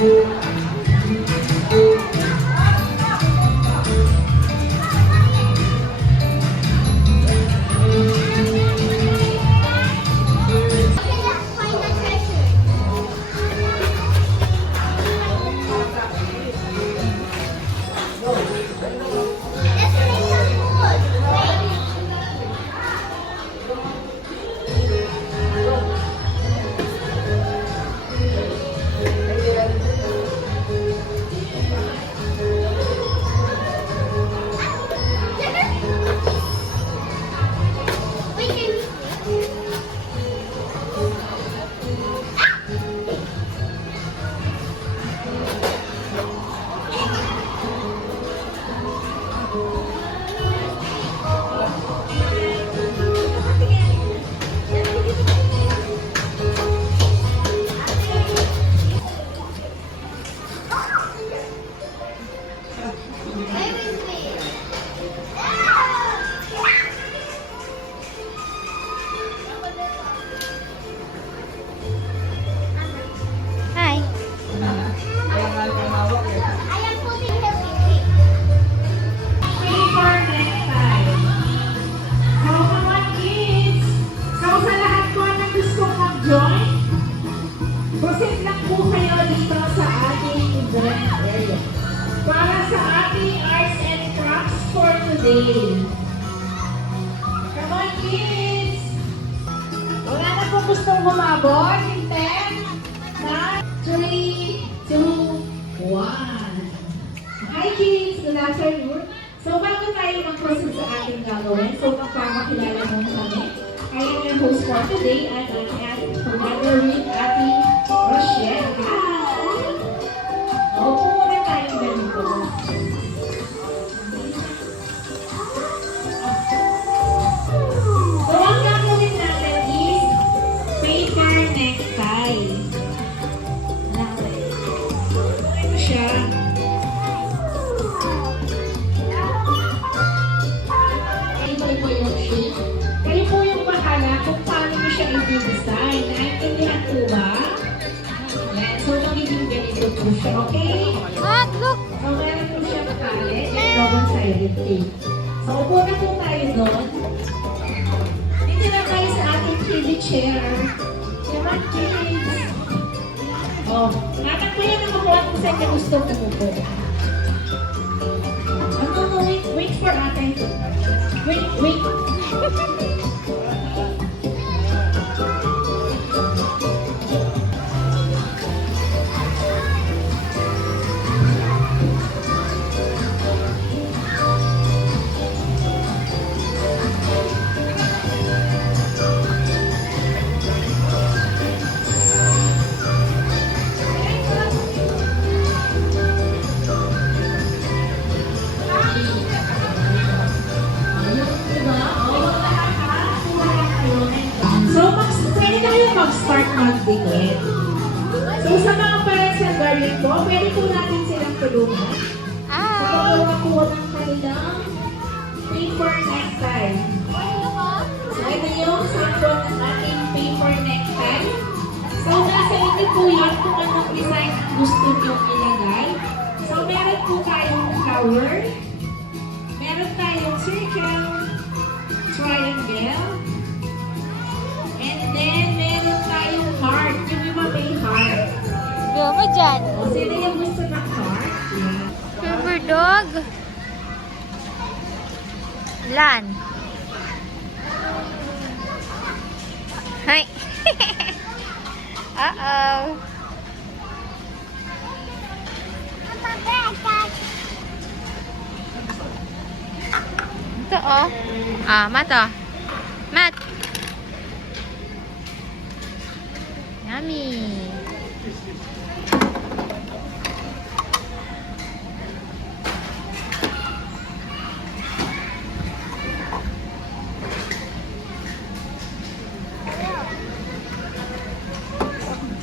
Come on, kids! Wala na po gustong humabot. In 10, 9, 3, 2, 1. Hi, kids! Good afternoon. So, bago tayo mag-proceed sa ating gagawin, so magpapakilala muna kami. I am your host for today at I am together with Ate Rochelle. Opo muna tayong ganito. Kayo po yung bahala kung paano nyo siya i-design. Naintindihan po ba? Yan. So, magiging ganito po siya. Okay? Look! So, meron po siya palette. Yung double-sided tape. So, upo na po tayo doon. Dito na tayo sa ating TV chair. Naman, kids. Oh, nanak po yan ang makuha kung saan niya gusto po. No, wait for ate. Wait. Mag-start magdikit. So sa mga parents and guardian po, pwede po natin silang tulungan. Sa paggawa po ng kanilang paper necktie. So ito yung sample ng ating paper necktie. So nasa inyo po yan kung anong design ang gusto nyo ilagay. So meron po tayong flower, meron tayong circle, triangle, and then meron tayong heart. Yung iba may heart. Go mo dyan. O, sino yung gusto ng heart? Yeah. Silver dog. Lan. Hi. Uh-oh. Ito oh. Mat oh. Mat. Yummy.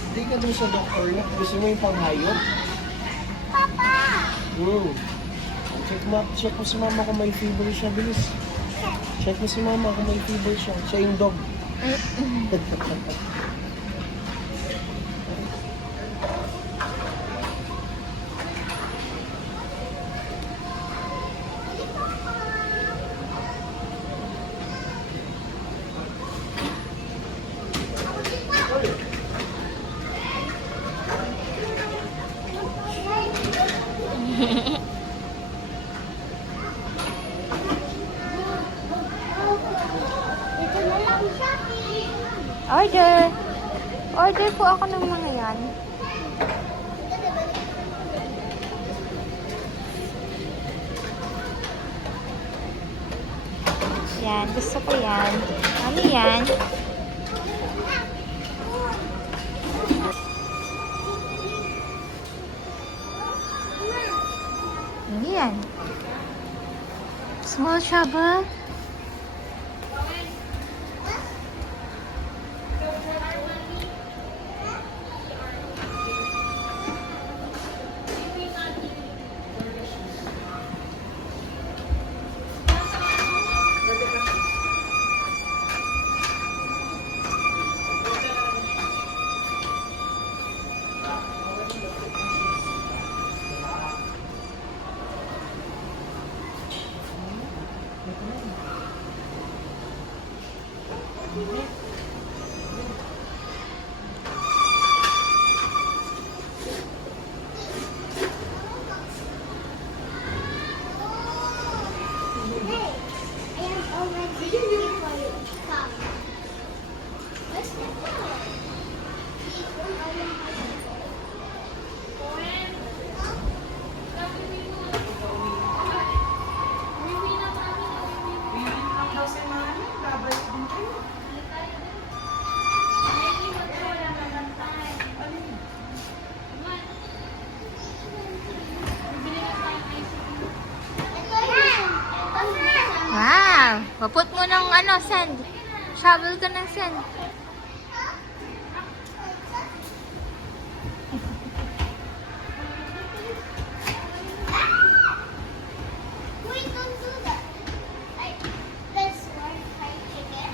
Hindi ka doon sa doctor na. Gusto mo yung panghayop? Papa! Check mo si mama kung may fever siya. Bilis. Check mo si mama kung may fever siya. Siya yung dog. Ito na lang shopping. Order. Order po ako ng mga yan. Yan, gusto ko yan. Ano yan? Ano yan? Small trouble? Wow! Maput mo ng sand. Shovel ka ng sand. Wait, don't do that. Let's learn fried chicken.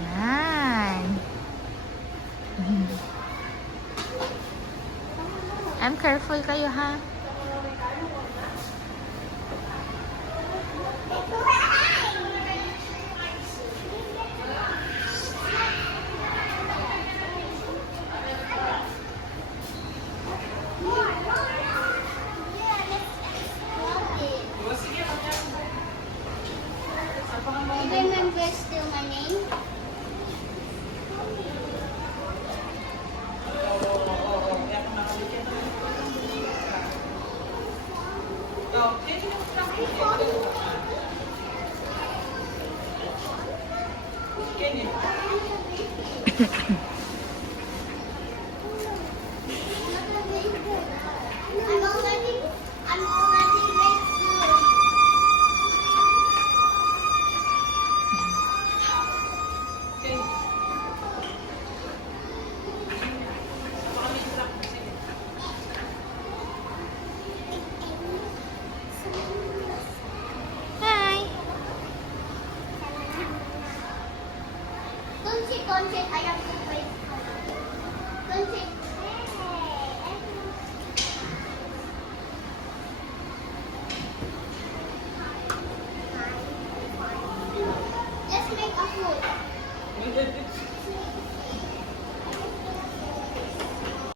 Yan. I'm careful kayo ha. You remember still my name? I'm already ready soon. Hi. Don't sit, I have to wait. Don't sit. Let's make a food.